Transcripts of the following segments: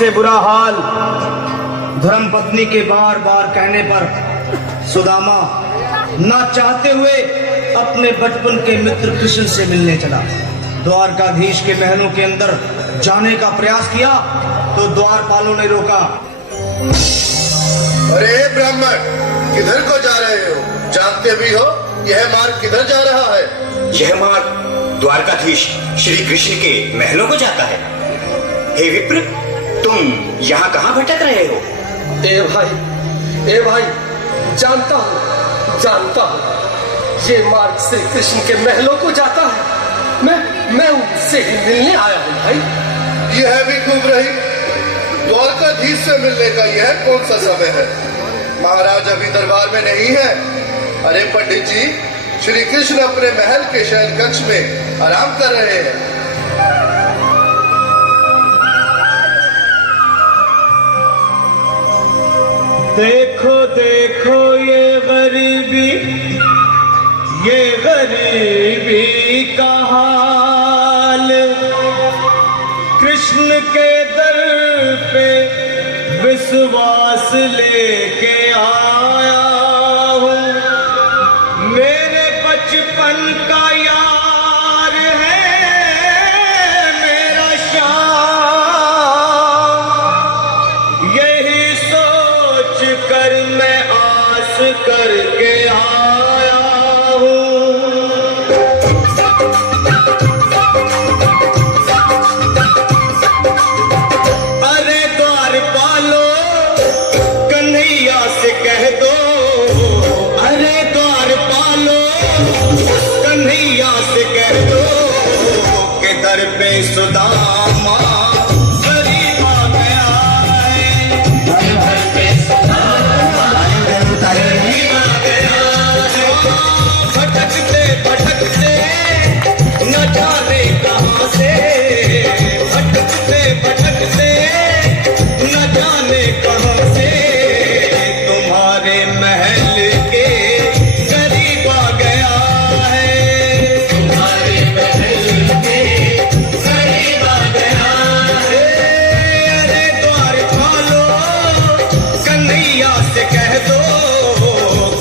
से बुरा हाल धर्मपत्नी के बार बार कहने पर सुदामा ना चाहते हुए अपने बचपन के मित्र कृष्ण से मिलने चला। द्वारकाधीश के महलों के अंदर जाने का प्रयास किया तो द्वारपालों ने रोका। अरे ब्राह्मण, किधर को जा रहे हो? जानते भी हो यह मार्ग किधर जा रहा है? यह मार्ग द्वारकाधीश श्री कृष्ण के महलों को जाता है। हे विप्र, तुम यहाँ कहाँ भटक रहे हो? ए भाई, जानता हूँ ये मार्ग श्री कृष्ण के महलों को जाता है। मैं उनसे ही मिलने आया हूँ भाई। यह भी खूब रही, द्वारकाधीश से मिलने का यह कौन सा समय है? महाराज अभी दरबार में नहीं है। अरे पंडित जी, श्री कृष्ण अपने महल के शयन कक्ष में आराम कर रहे हैं। देखो देखो ये गरीबी का हाल, कृष्ण के दर पे विश्वास लेके आया हूँ। मेरे बचपन का यार है मेरा श्याम, यही सोच कर मैं आस करके आया हूँ। अरे द्वारपालो कन्हैया से कह दो, अरे द्वारपालो कन्हैया से कह दो कि दर पे सुदामा गरीब आ गया है। दर पे सुदामा गरीब आ गया है। भटकते भटकते न जाने कहाँ से, भटकते भटकते न जाने कहाँ से तुम्हारे महल के करीब आ गया है। तुम्हारे महल के करीब आ गया है। अरे द्वारपालो कन्हैया से कह दो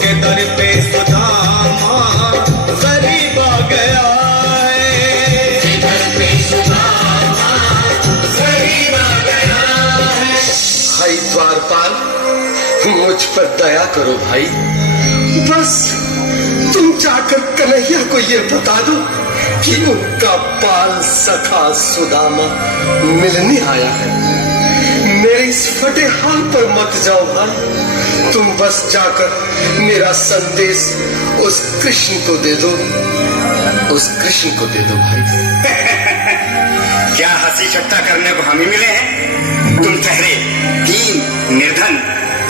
कि दर पे सुदामा गरीब आ गया है। दर पे सुदामा गरीब आ गया है। भाई द्वारपाल, मुझ पर दया करो भाई। बस तुम जाकर कन्हैया को ये बता दो कि उनका बाल सखा सुदामा मिलने आया है। मेरे इस फटे हाल पर मत जाओ भाई। तुम बस जाकर मेरा संदेश उस कृष्ण को दे दो, उस कृष्ण को दे दो भाई। क्या हंसी ठट्टा करने को हम ही मिले हैं? तुम ठहरे दीन निर्धन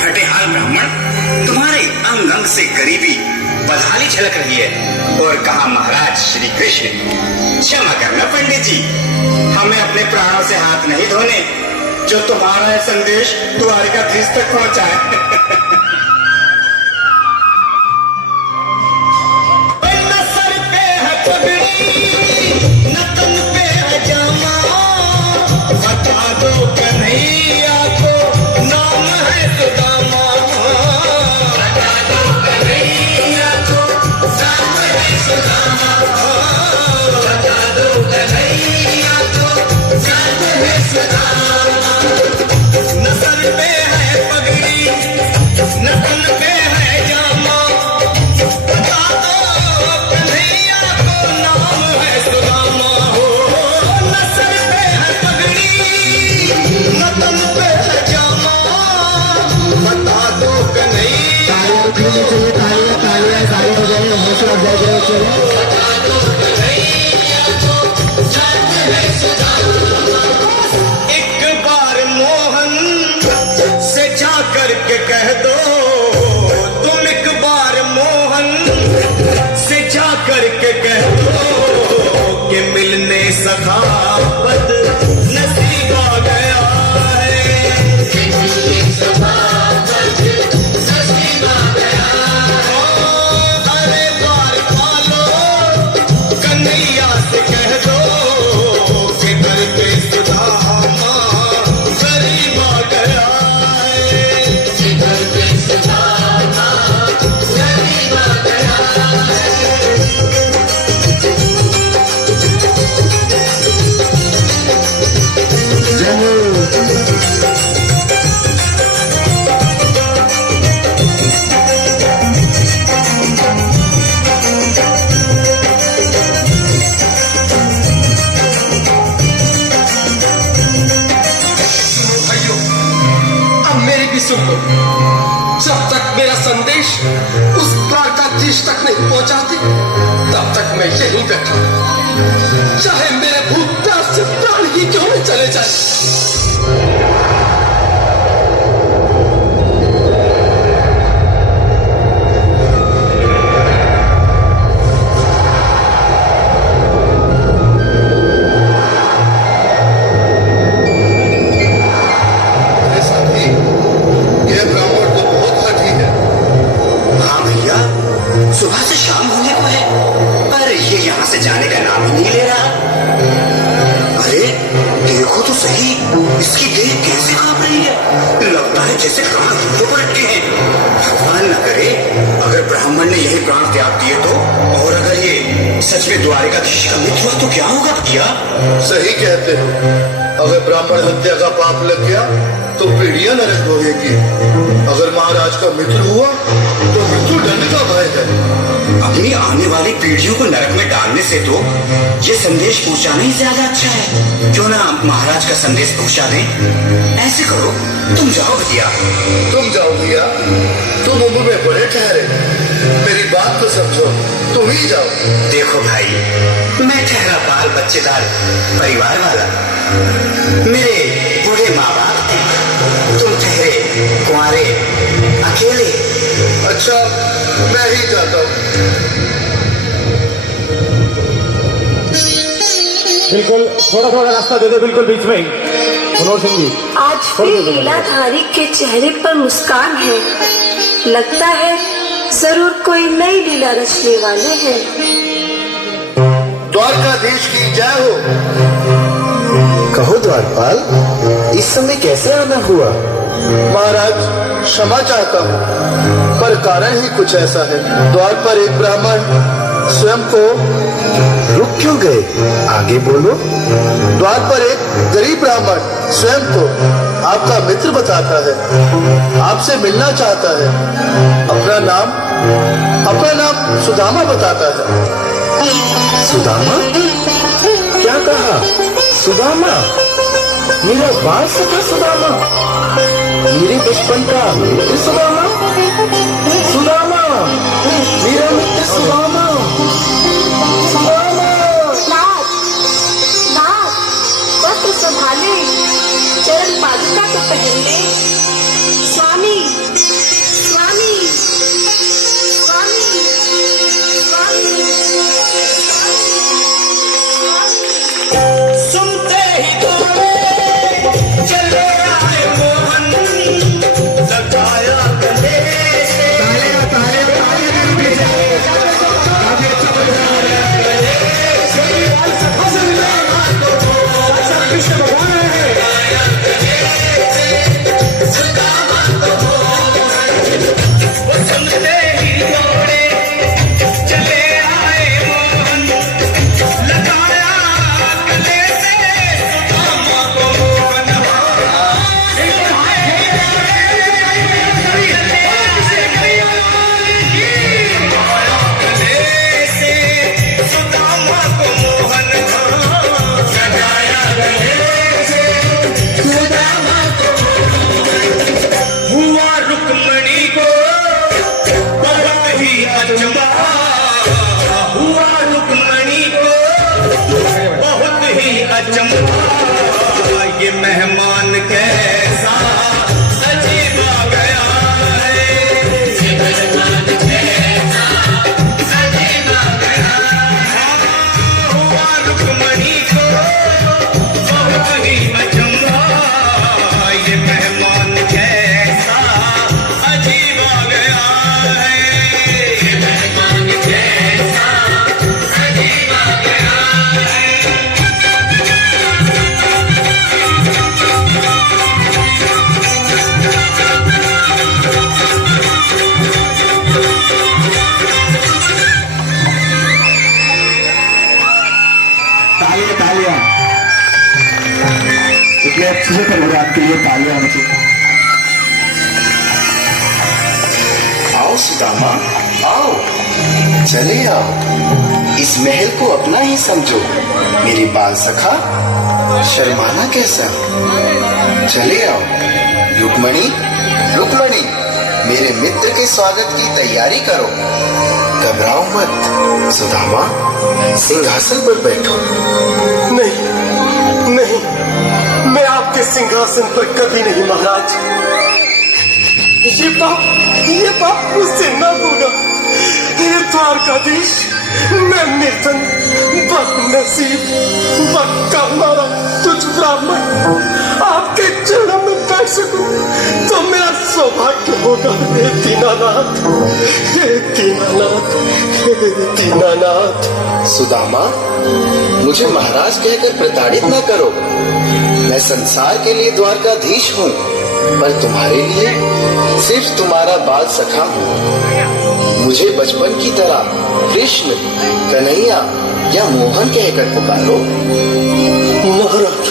फटेहाल ब्राह्मण, तुम्हारे अंग अंग से गरीबी बदहाली झलक रही है। और कहा महाराज श्री कृष्ण, क्षमा करना पंडित जी, हमें अपने प्राणों से हाथ नहीं धोने जो तुम्हारा संदेश द्वारकाधीश तक पहुंचाए। एक बार मोहन से जा करके कह दो, तुम एक बार मोहन से जा करके कह दो कि मिलने सखावत नसीब आ गया है। नसीब आ गया। अरे द्वारपालो कन्हैया से कह दो कि दर पे सुदामा गरीब हो। जब तक मेरा संदेश उस द्वारकाधीश तक नहीं पहुंचाते तब तक मैं यहीं बैठा हूं, चाहे मेरे भूत प्यास से प्राण ही क्यों न चले जाए। सुबह से शाम होने को है पर ये यहाँ से जाने का नाम ही नहीं ले रहा। अरे देखो तो सही, इसकी देह कैसे कांप रही है, लगता है जैसे प्राण घुटनों पर अटके हैं। भगवान न करे अगर ब्राह्मण ने यही प्राण त्याग दिए तो, और अगर ये सच में द्वारिकाधीश का मित्र हुआ तो क्या होगा भैया? सही कहते हो, अगर ब्राह्मण हत्या का पाप लग गया तो पीढ़ियां नरक भोगेगी। अगर महाराज का मित्र हुआ तो मृत्यु दंड का भय है। अपनी आने वाली पीढ़ियों को नरक में डालने से तो ये संदेश पहुंचाना ही ज्यादा अच्छा है। क्यों ना महाराज का संदेश पहुंचा दें? ऐसे करो, तुम जाओ भैया। तुम जाओ भैया, तुम उम्र में बड़े ठहरे, मेरी बात तो समझो, तुम ही जाओ। देखो भाई, मैं ठहरा बाल बच्चेदार परिवार वाला, मेरे बूढ़े माँ बाप थे, तुम ठहरे कुंवारे अकेले। अच्छा, मैं ही जाता हूँ। बिल्कुल थोड़ा थोड़ा रास्ता दे दे, बिल्कुल बीच में ही। मनोज सिंह जी, आज फिर लीलाधारी के चेहरे पर मुस्कान है, लगता है जरूर कोई नई लीला रचने वाले हैं। द्वारकाधीश की जय हो। कहो द्वारपाल, इस समय कैसे आना हुआ? महाराज क्षमा चाहता हूँ, पर कारण ही कुछ ऐसा है। द्वार पर एक ब्राह्मण स्वयं को रुक क्यों गए? आगे बोलो। द्वार पर एक गरीब ब्राह्मण स्वयं को आपका मित्र बताता है, आपसे मिलना चाहता है। अपना नाम सुदामा बताता है। सुदामा? क्या कहा? सुदामा? मेरा बाल सखा सुदामा? मेरे बचपन का मित्र सुदामा? सुदामा, मेरा मित्र सुदामा? सुदामा! नाथ, वस्त्र संभाले, चरण पादुका तो पहन ले। स्वामी, स्वामी, स्वामी, स्वामी, सुनते ही दौड़े चले आए मोहन, लगाया गले से सुनते ही दौड़े चले आए मोहन, लगाया गले से सुदामा को मोहन। गले से सुदामा को मोहन, लगाया गले से सुदामा को हुआ रुक्मणी को बहुत ही अचंभा, हुआ रुक्मणी को बहुत ही अचंभा। ये मेहमान कैसा अजीब आ गया है, ये मेहमान कैसा अजीब आ गया है। हुआ रुक्मणी को बहुत ही अचंभा, ये मेहमान कैसा अजीब आ गया है, ये मेहमान कैसा अजीब आ गया है। तालियां तालियां, इतने अच्छे से प्रोग्राम के लिए तालियां होनी चाहिए। आओ सुदामा, आओ, चले आओ। इस महल को अपना ही समझो। मेरी बाल सखा, शर्माना कैसा? चले आओ। रुक्मणी, रुक्मणी, मेरे मित्र के स्वागत की तैयारी करो। घबराओ मत सुदामा, सिंहासन पर बैठो। नहीं नहीं, मैं आपके सिंहासन पर कभी नहीं महाराज। ये बात मुझसे न होगा। ये द्वारकाधीश, मैं निर्धन, बदनसीब, बदकामारा तुझ ब्राह्मण आपके चरणों में बैठ सकूं तो मेरा सौभाग्य होगा। हे दीनानाथ, हे दीनानाथ, हे दीनानाथ। सुदामा, मुझे महाराज कहकर प्रताड़ित न करो। मैं संसार के लिए द्वारकाधीश हूँ, पर तुम्हारे लिए सिर्फ तुम्हारा बाल सखा हूँ। मुझे बचपन की तरह कृष्ण, कन्हैया या मोहन कहकर पुकारो। महाराज,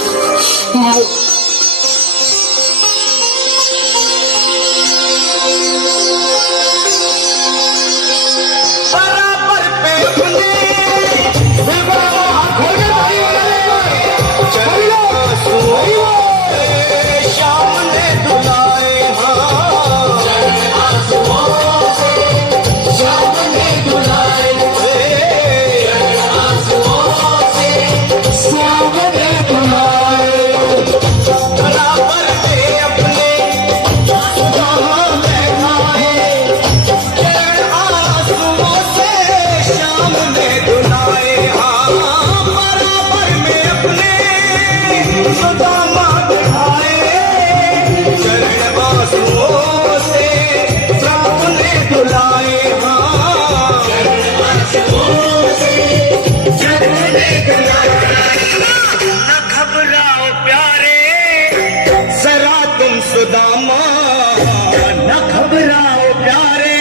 सुदामा, न घबराओ प्यारे,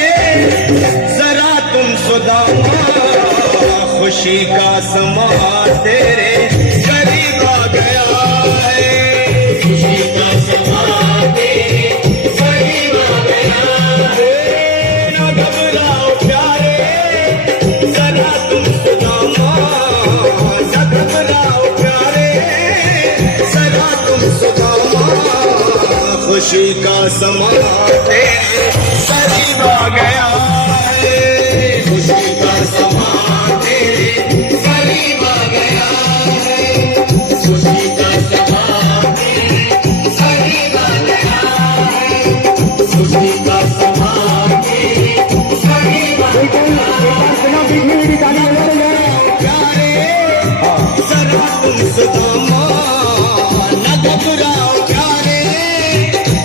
जरा तुम सुदामा, खुशी का समा तेरे करीब आ गया है। खुशी का समा तेरे करीब आ गया है। न घबराओ प्यारे, जरा तुम सुदामा, न घबराओ प्यारे, जरा तुम सुदामा, खुशी का समा तेरे करीब आ गया है। खुशी का समा तेरे करीब आ गया है। खुशी का समा तेरे करीब आ गया है। खुशी का समा तेरे करीब आ गया है। प्यारे, जरा तुम सुदामा, न घबराओ प्यारे,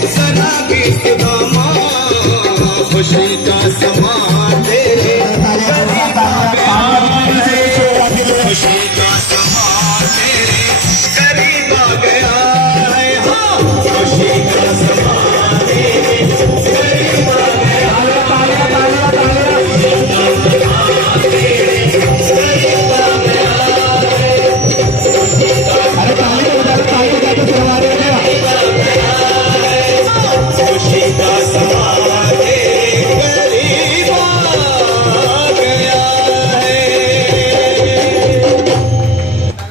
जरा भी सुदामा, खुशी का समा तेरे करीब आ गया है। खुशी का समा तेरे करीब आ गया है। हाँ, खुशी का समा तेरे करीब आ गया है। खुशी का समा तेरे करीब आ गया है। खुशी का खुशी का समा तेरे करीब आ गया है।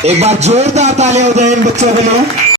एक बार जोरदार तालियां हो जाए इन बच्चों के लिए।